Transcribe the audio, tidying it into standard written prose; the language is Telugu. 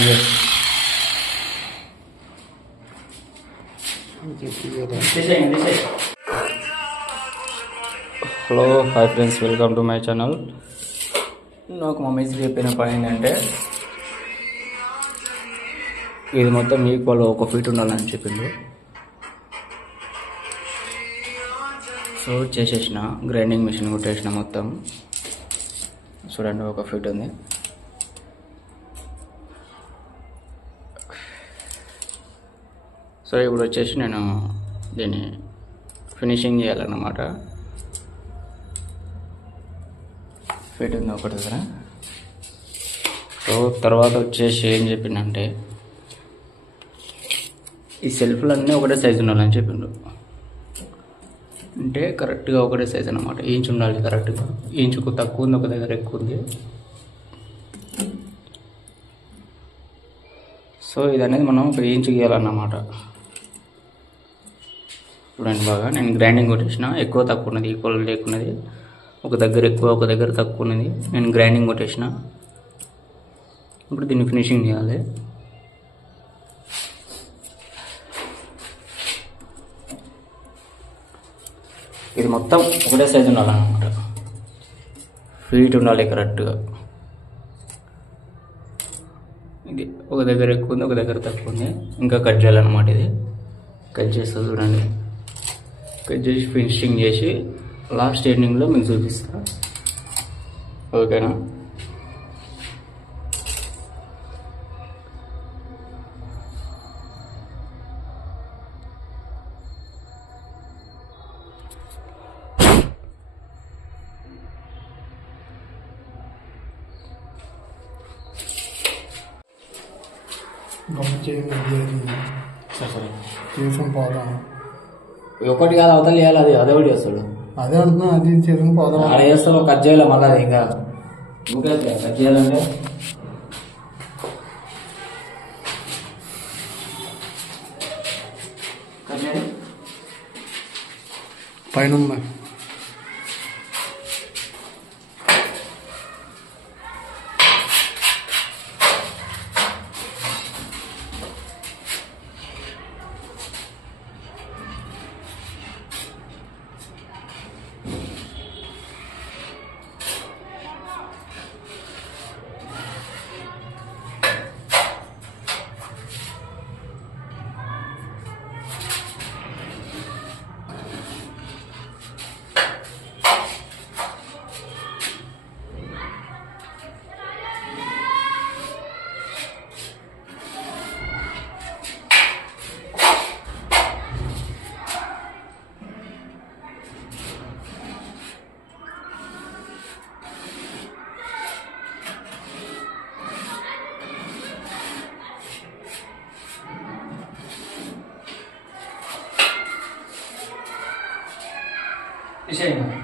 Hello hi friends, welcome to my channel. నాకు మా మేస్త్రి చెప్పిన పని ఏంటంటే ఇది మొత్తం ఈక్వల్ 1 ఫీట్ ఉండాలని చెప్పిండు. సో చేసేసిన, గ్రైండింగ్ మిషన్ కొట్టేసిన. మొత్తం చూడండి 1 ఫీట్ ఉంది. సో ఇప్పుడు వచ్చేసి నేను దీన్ని ఫినిషింగ్ చేయాలన్నమాట. ఫీట్ ఉంది ఒకటి దగ్గర. సో తర్వాత వచ్చేసి ఏం చెప్పిండంటే ఈ సెల్ఫ్లన్నీ ఒకటే సైజు ఉండాలని చెప్పిండు. అంటే కరెక్ట్గా ఒకటే సైజు అన్నమాట. ఇంచు ఉండాలి కరెక్ట్గా. ఇంచుకు తక్కువ ఉంది, ఒక దగ్గర ఎక్కువ ఉంది. సో ఇది అనేది మనం 1 ఇంచు గీయాలన్నమాట. చూడండి బాగా, నేను గ్రైండింగ్ కొట్టేసిన. ఎక్కువ తక్కువ ఉన్నది, ఈక్వల్ లేకున్నది. ఒక దగ్గర ఎక్కువ, ఒక దగ్గర తక్కువ ఉన్నది. నేను గ్రైండింగ్ కొట్టేసిన. ఇప్పుడు దీన్ని ఫినిషింగ్ చేయాలి. ఇది మొత్తం ఒకటే సైజు ఉండాలన్నమాట. ఫీట్ ఉండాలి కరెక్ట్గా. ఇది ఒక దగ్గర ఎక్కువ ఉంది, ఒక దగ్గర తక్కువ ఉంది. ఇంకా కట్ చేయాలన్నమాట. ఇది కట్ చేస్తా చూడండి. కట్ చేసి ఫినిషింగ్ చేసి లాస్ట్ ఎండింగ్లో మీకు చూపిస్తా. ఓకేనా? చేసుకుని పోదాం. ఒకటి కాదు, అవతల చేయాలి. అదే ఒకటి చేస్తాడు. అదే అంటున్నా, అది చేసుకుని పోదాం. అలా చేస్తాను, కట్ చేయాలి మళ్ళీ. అది ఇంకా ఊకే కట్ చేయాలంటే కట్ చేయాలి. పైన ఉందా? విషయం